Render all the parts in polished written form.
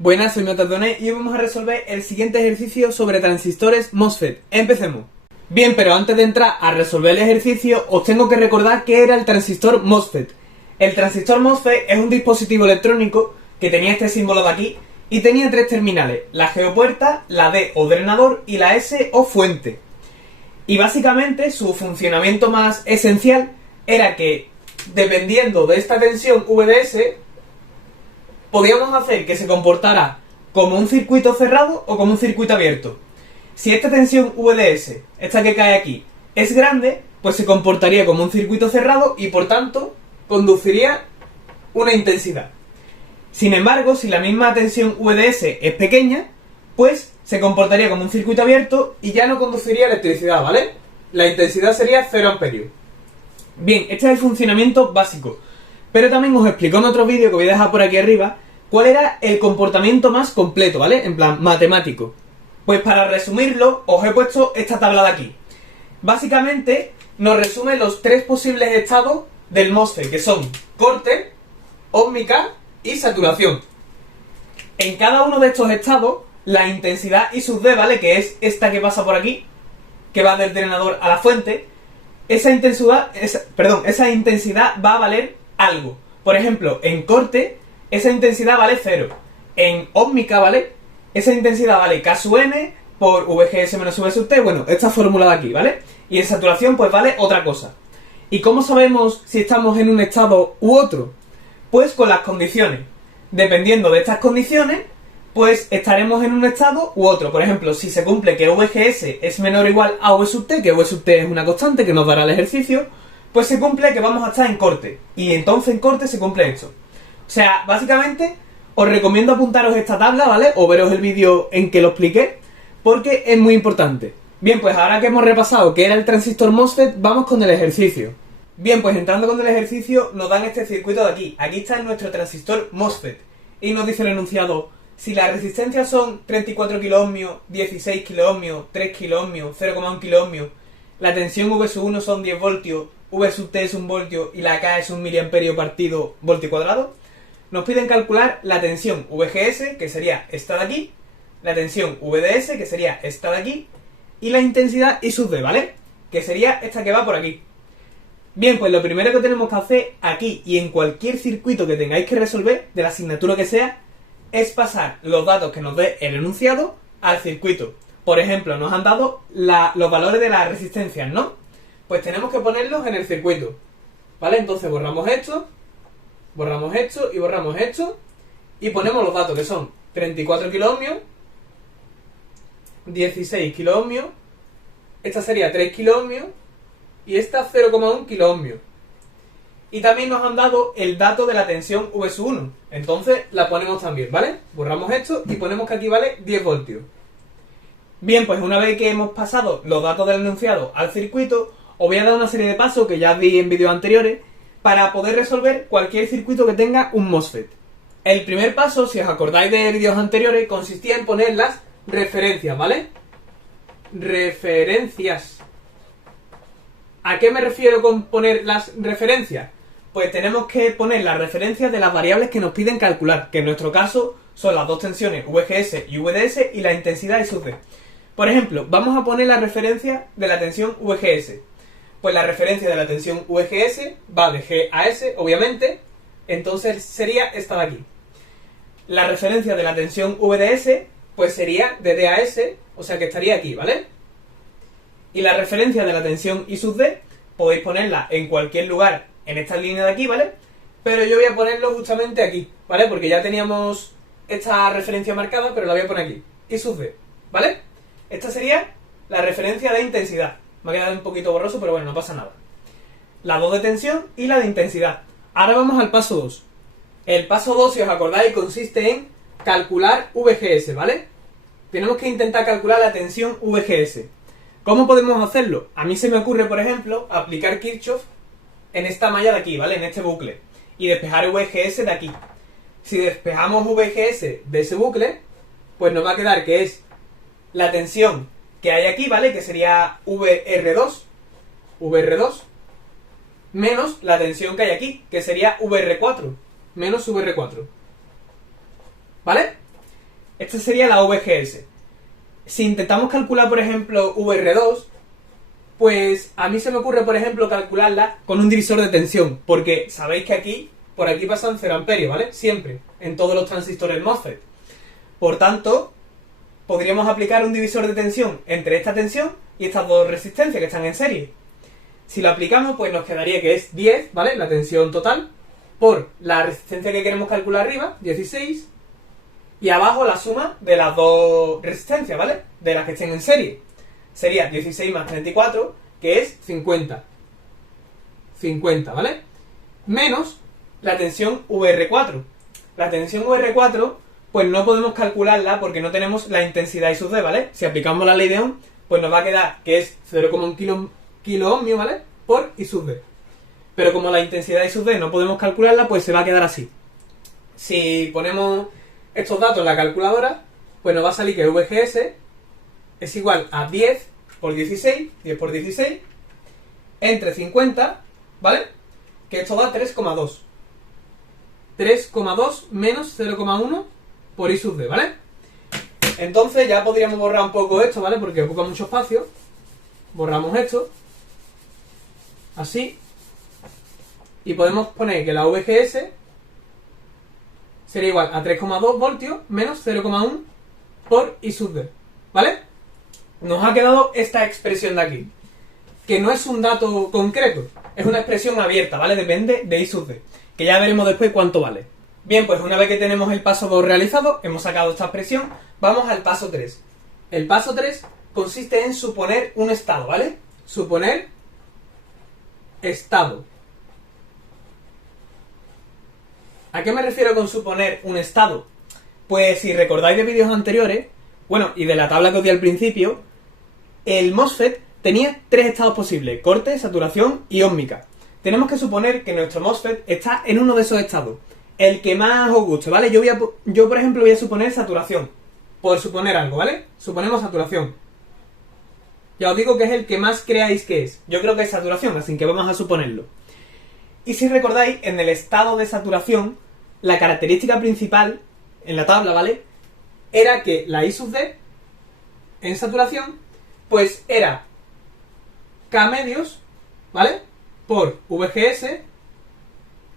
Buenas, soy Metadone y hoy vamos a resolver el siguiente ejercicio sobre transistores MOSFET. Empecemos. Bien, pero antes de entrar a resolver el ejercicio, os tengo que recordar qué era el transistor MOSFET. El transistor MOSFET es un dispositivo electrónico que tenía este símbolo de aquí y tenía tres terminales, la geopuerta, la D o drenador y la S o fuente. Y básicamente su funcionamiento más esencial era que, dependiendo de esta tensión VDS, podíamos hacer que se comportara como un circuito cerrado o como un circuito abierto. Si esta tensión VDS, esta que cae aquí, es grande, pues se comportaría como un circuito cerrado y por tanto conduciría una intensidad. Sin embargo, si la misma tensión VDS es pequeña, pues se comportaría como un circuito abierto y ya no conduciría electricidad, ¿vale? La intensidad sería 0 amperios. Bien, este es el funcionamiento básico. Pero también os explico en otro vídeo que voy a dejar por aquí arriba cuál era el comportamiento más completo, ¿vale? En plan, matemático. Pues para resumirlo, os he puesto esta tabla de aquí. Básicamente, nos resume los tres posibles estados del MOSFET, que son corte, ósmica y saturación. En cada uno de estos estados, la intensidad I sub D, ¿vale? Que es esta que pasa por aquí, que va del drenador a la fuente, esa intensidad va a valer algo. Por ejemplo, en corte, esa intensidad vale 0. En ósmica, ¿vale? Esa intensidad vale K sub N por VGS menos V sub T. Bueno, esta fórmula de aquí, ¿vale? Y en saturación, pues vale otra cosa. ¿Y cómo sabemos si estamos en un estado u otro? Pues con las condiciones. Dependiendo de estas condiciones, pues estaremos en un estado u otro. Por ejemplo, si se cumple que VGS es menor o igual a V sub T, que V sub T es una constante que nos dará el ejercicio, pues se cumple que vamos a estar en corte. Y entonces en corte se cumple esto. O sea, básicamente, os recomiendo apuntaros esta tabla, ¿vale? O veros el vídeo en que lo expliqué, porque es muy importante. Bien, pues ahora que hemos repasado qué era el transistor MOSFET, vamos con el ejercicio. Bien, pues entrando con el ejercicio, nos dan este circuito de aquí. Aquí está nuestro transistor MOSFET. Y nos dice el enunciado: si las resistencias son 34 kiloohmios, 16 kiloohmios, 3 kiloohmios, 0,1 kiloohmios, la tensión V sub 1 son 10 voltios, V sub T es 1 voltio y la K es 1 miliamperio partido voltio cuadrado, nos piden calcular la tensión VGS, que sería esta de aquí, la tensión VDS, que sería esta de aquí, y la intensidad I sub D, ¿vale? Que sería esta que va por aquí. Bien, pues lo primero que tenemos que hacer aquí y en cualquier circuito que tengáis que resolver, de la asignatura que sea, es pasar los datos que nos dé el enunciado al circuito. Por ejemplo, nos han dado los valores de las resistencias, ¿no? Pues tenemos que ponerlos en el circuito, ¿vale? Entonces borramos esto y borramos esto y ponemos los datos que son 34 kiloohmios, 16 kiloohmios, esta sería 3 kiloohmios y esta 0,1 kiloohmios. Y también nos han dado el dato de la tensión V sub 1, entonces la ponemos también, ¿vale? Borramos esto y ponemos que aquí vale 10 voltios. Bien, pues una vez que hemos pasado los datos del enunciado al circuito, os voy a dar una serie de pasos que ya vi en vídeos anteriores para poder resolver cualquier circuito que tenga un MOSFET. El primer paso, si os acordáis de vídeos anteriores, consistía en poner las referencias, ¿vale? Referencias. ¿A qué me refiero con poner las referencias? Pues tenemos que poner las referencias de las variables que nos piden calcular, que en nuestro caso son las dos tensiones VGS y VDS y la intensidad I sub D. Por ejemplo, vamos a poner la referencia de la tensión VGS. Pues la referencia de la tensión VGS va de G a S, obviamente, entonces sería esta de aquí. La referencia de la tensión VDS, pues sería de D a S, o sea que estaría aquí, ¿vale? Y la referencia de la tensión I sub D, podéis ponerla en cualquier lugar en esta línea de aquí, ¿vale? Pero yo voy a ponerlo justamente aquí, ¿vale? Porque ya teníamos esta referencia marcada, pero la voy a poner aquí. I sub D, ¿vale? Esta sería la referencia de intensidad. Me ha quedado un poquito borroso, pero bueno, no pasa nada. La 2 de tensión y la de intensidad. Ahora vamos al paso 2. El paso 2, si os acordáis, consiste en calcular VGS, ¿vale? Tenemos que intentar calcular la tensión VGS. ¿Cómo podemos hacerlo? A mí se me ocurre, por ejemplo, aplicar Kirchhoff en esta malla de aquí, ¿vale? En este bucle. Y despejar VGS de aquí. Si despejamos VGS de ese bucle, pues nos va a quedar que es la tensión que hay aquí, ¿vale? Que sería VR2, menos la tensión que hay aquí, que sería VR4, menos VR4. ¿Vale? esta sería la VGS. Si intentamos calcular, por ejemplo, VR2, pues a mí se me ocurre, por ejemplo, calcularla con un divisor de tensión, porque sabéis que aquí, por aquí pasan 0 amperios, ¿vale? Siempre, en todos los transistores MOSFET. Por tanto, podríamos aplicar un divisor de tensión entre esta tensión y estas dos resistencias que están en serie. Si lo aplicamos, pues nos quedaría que es 10, ¿vale? La tensión total, por la resistencia que queremos calcular arriba, 16, y abajo la suma de las dos resistencias, ¿vale? De las que estén en serie. Sería 16 más 34, que es 50. 50, ¿vale? Menos la tensión VR4. La tensión VR4, pues no podemos calcularla porque no tenemos la intensidad I sub D, ¿vale? Si aplicamos la ley de Ohm, pues nos va a quedar que es 0,1 kilo ohmio, ¿vale? Por I sub D. Pero como la intensidad I sub D no podemos calcularla, pues se va a quedar así. Si ponemos estos datos en la calculadora, pues nos va a salir que VGS es igual a 10 por 16, 10 por 16, entre 50, ¿vale? Que esto da 3,2. 3,2 menos 0,1 por I sub D, ¿vale? Entonces ya podríamos borrar un poco esto, ¿vale? Porque ocupa mucho espacio. Borramos esto. Así. Y podemos poner que la VGS sería igual a 3,2 voltios menos 0,1 por I sub D, ¿vale? Nos ha quedado esta expresión de aquí, que no es un dato concreto, es una expresión abierta, ¿vale? Depende de I sub D, que ya veremos después cuánto vale. Bien, pues una vez que tenemos el paso 2 realizado, hemos sacado esta expresión, vamos al paso 3. El paso 3 consiste en suponer un estado, ¿vale? Suponer estado. ¿A qué me refiero con suponer un estado? Pues si recordáis de vídeos anteriores, bueno, y de la tabla que os di al principio, el MOSFET tenía 3 estados posibles: corte, saturación y ósmica. Tenemos que suponer que nuestro MOSFET está en uno de esos estados, el que más os guste, ¿vale? Yo por ejemplo, voy a suponer saturación, por suponer algo, ¿vale? Suponemos saturación. Ya os digo que es el que más creáis que es. Yo creo que es saturación, así que vamos a suponerlo. Y si recordáis, en el estado de saturación, la característica principal, en la tabla, ¿vale?, era que la I sub D, en saturación, pues era K medios, ¿vale?, por VGS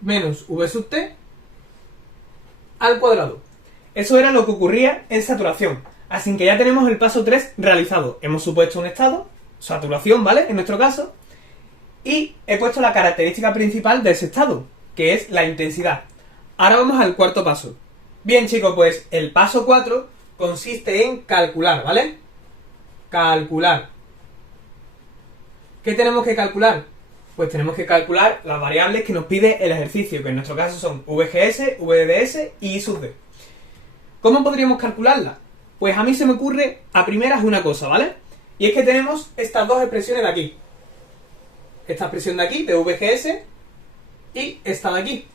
menos V sub T al cuadrado. Eso era lo que ocurría en saturación. Así que ya tenemos el paso 3 realizado. Hemos supuesto un estado, saturación, ¿vale?, en nuestro caso, y he puesto la característica principal de ese estado, que es la intensidad. Ahora vamos al cuarto paso. Bien, chicos, pues el paso 4 consiste en calcular, ¿vale? Calcular. ¿Qué tenemos que calcular? Pues tenemos que calcular las variables que nos pide el ejercicio, que en nuestro caso son VGS, VDS y I sub D. ¿Cómo podríamos calcularlas? Pues a mí se me ocurre a primeras una cosa, ¿vale? Y es que tenemos estas dos expresiones de aquí. Esta expresión de aquí, de VGS, y esta de aquí.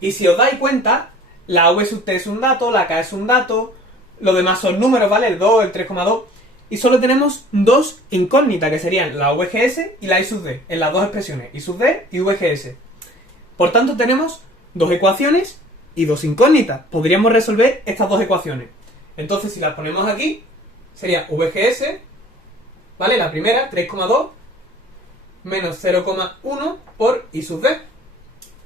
Y si os dais cuenta, la V sub T es un dato, la K es un dato, lo demás son números, ¿vale? El 2, el 3,2, y solo tenemos dos incógnitas, que serían la VGS y la I sub D, en las dos expresiones, I sub D y VGS. Por tanto, tenemos dos ecuaciones y dos incógnitas. Podríamos resolver estas dos ecuaciones. Entonces, si las ponemos aquí, sería VGS, ¿vale? La primera, 3,2, menos 0,1 por I sub D.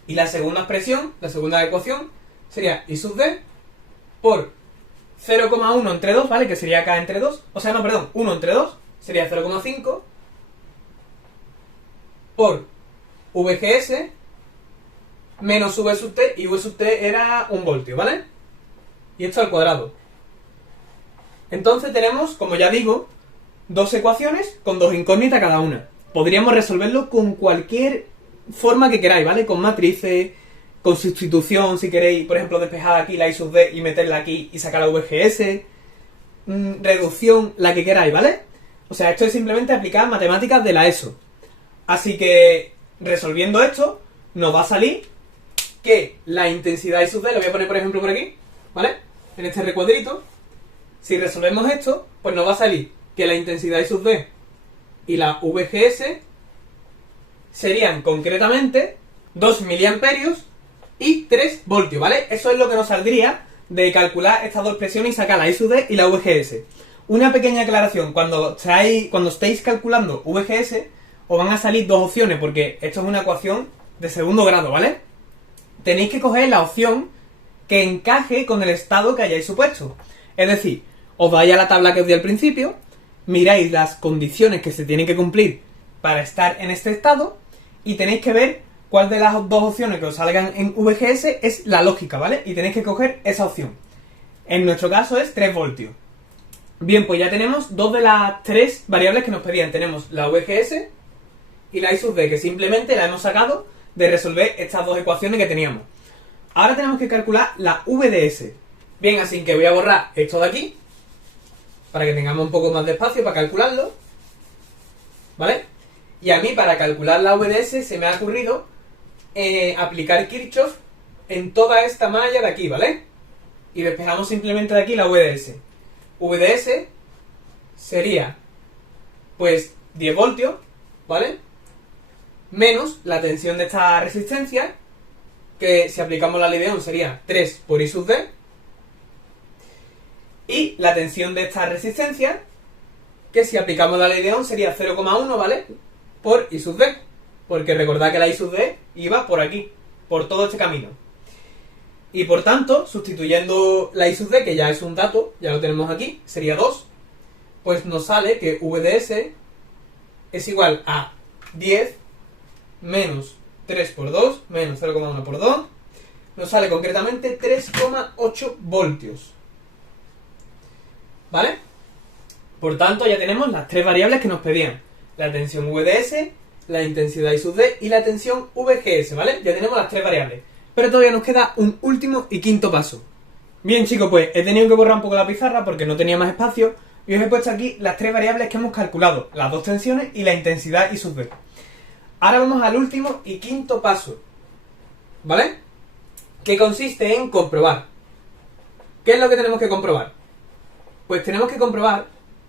Y la segunda expresión, la segunda ecuación, sería I sub D por 0,1 entre 2, ¿vale? Que sería K entre 2. O sea, no, perdón, 1 entre 2 sería 0,5 por VGS menos V sub T, y V sub T era 1 voltio, ¿vale? Y esto al cuadrado. Entonces tenemos, como ya digo, dos ecuaciones con dos incógnitas cada una. Podríamos resolverlo con cualquier forma que queráis, ¿vale? Con matrices, con sustitución, si queréis, por ejemplo, despejar aquí la I sub D y meterla aquí y sacar la VGS, reducción, la que queráis, ¿vale? O sea, esto es simplemente aplicar matemáticas de la ESO. Así que, resolviendo esto, nos va a salir que la intensidad I sub D, lo voy a poner por ejemplo por aquí, ¿vale? En este recuadrito. Si resolvemos esto, pues nos va a salir que la intensidad I sub D y la VGS serían concretamente 2 miliamperios y 3 voltios, ¿vale? Eso es lo que nos saldría de calcular estas dos expresiones y sacar la I sub d y la VGS. Una pequeña aclaración, cuando estéis calculando VGS, os van a salir dos opciones, porque esto es una ecuación de segundo grado, ¿vale? Tenéis que coger la opción que encaje con el estado que hayáis supuesto. Es decir, os vais a la tabla que os di al principio, miráis las condiciones que se tienen que cumplir para estar en este estado y tenéis que ver cuál de las dos opciones que os salgan en VGS es la lógica, ¿vale? Y tenéis que coger esa opción. En nuestro caso es 3 voltios. Bien, pues ya tenemos dos de las tres variables que nos pedían. Tenemos la VGS y la I sub d, que simplemente la hemos sacado de resolver estas dos ecuaciones que teníamos. Ahora tenemos que calcular la VDS. Bien, así que voy a borrar esto de aquí, para que tengamos un poco más de espacio para calcularlo, ¿vale? Y a mí, para calcular la VDS, se me ha ocurrido aplicar Kirchhoff en toda esta malla de aquí, ¿vale? Y despejamos simplemente de aquí la VDS. VDS sería, pues, 10 voltios, ¿vale? Menos la tensión de esta resistencia, que si aplicamos la ley de Ohm sería 3 por I sub d, y la tensión de esta resistencia, que si aplicamos la ley de Ohm sería 0,1, ¿vale? Por I sub d, porque recordad que la I sub d iba por aquí, por todo este camino. Y por tanto, sustituyendo la I sub d, que ya es un dato, ya lo tenemos aquí, sería 2, pues nos sale que VDS es igual a 10 menos 3 por 2, menos 0,1 por 2, nos sale concretamente 3,8 voltios. ¿Vale? Por tanto, ya tenemos las tres variables que nos pedían. La tensión VDS, la intensidad I sub d y la tensión VGS, ¿vale? Ya tenemos las tres variables. Pero todavía nos queda un último y quinto paso. Bien, chicos, pues he tenido que borrar un poco la pizarra porque no tenía más espacio y os he puesto aquí las tres variables que hemos calculado, las dos tensiones y la intensidad I sub d. Ahora vamos al último y quinto paso, ¿vale? Que consiste en comprobar. ¿Qué es lo que tenemos que comprobar? Pues tenemos que comprobar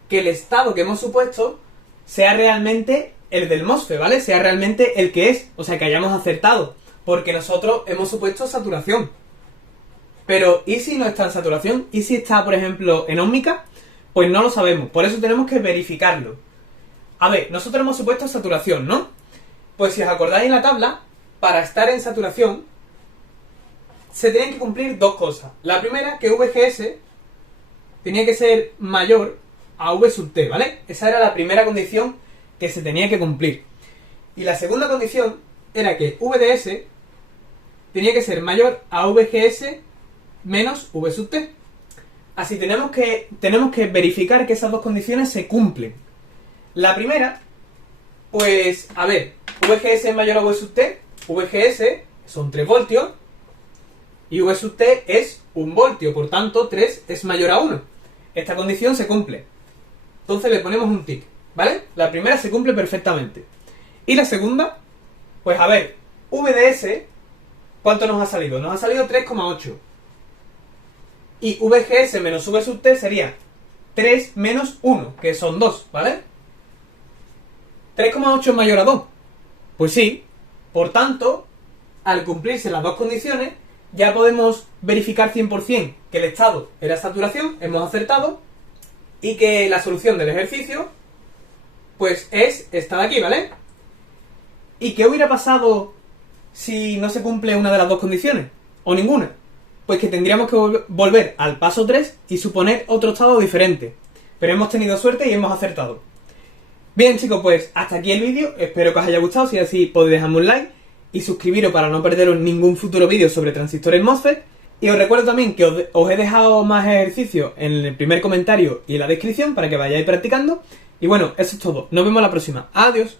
que el estado que hemos supuesto sea realmente el del MOSFET, ¿vale? Sea realmente el que es, o sea, que hayamos acertado, porque nosotros hemos supuesto saturación. Pero, ¿y si no está en saturación? ¿Y si está, por ejemplo, en óhmica? Pues no lo sabemos, por eso tenemos que verificarlo. A ver, nosotros hemos supuesto saturación, ¿no? Pues si os acordáis en la tabla, para estar en saturación, se tienen que cumplir dos cosas. La primera, que VGS tenía que ser mayor a V sub t, ¿vale? Esa era la primera condición que se tenía que cumplir. Y la segunda condición era que VDS tenía que ser mayor a VGS menos V sub t. Así tenemos que verificar que esas dos condiciones se cumplen. La primera, pues, a ver, VGS es mayor a V sub t, VGS son 3 voltios y V sub t es 1 voltio, por tanto 3 es mayor a 1. Esta condición se cumple. Entonces le ponemos un tic, ¿vale? La primera se cumple perfectamente. Y la segunda, pues a ver, VDS, ¿cuánto nos ha salido? Nos ha salido 3,8. Y VGS menos V sub t sería 3 menos 1, que son 2, ¿vale? 3,8 es mayor a 2. Pues sí, por tanto, al cumplirse las dos condiciones, ya podemos verificar 100% que el estado era saturación, hemos acertado, y que la solución del ejercicio, pues es esta de aquí, ¿vale? ¿Y qué hubiera pasado si no se cumple una de las dos condiciones? ¿O ninguna? Pues que tendríamos que volver al paso 3 y suponer otro estado diferente. Pero hemos tenido suerte y hemos acertado. Bien, chicos, pues hasta aquí el vídeo. Espero que os haya gustado. Si es así, podéis dejarme un like y suscribiros para no perderos ningún futuro vídeo sobre transistores MOSFET. Y os recuerdo también que os he dejado más ejercicios en el primer comentario y en la descripción para que vayáis practicando. Y bueno, eso es todo. Nos vemos la próxima. Adiós.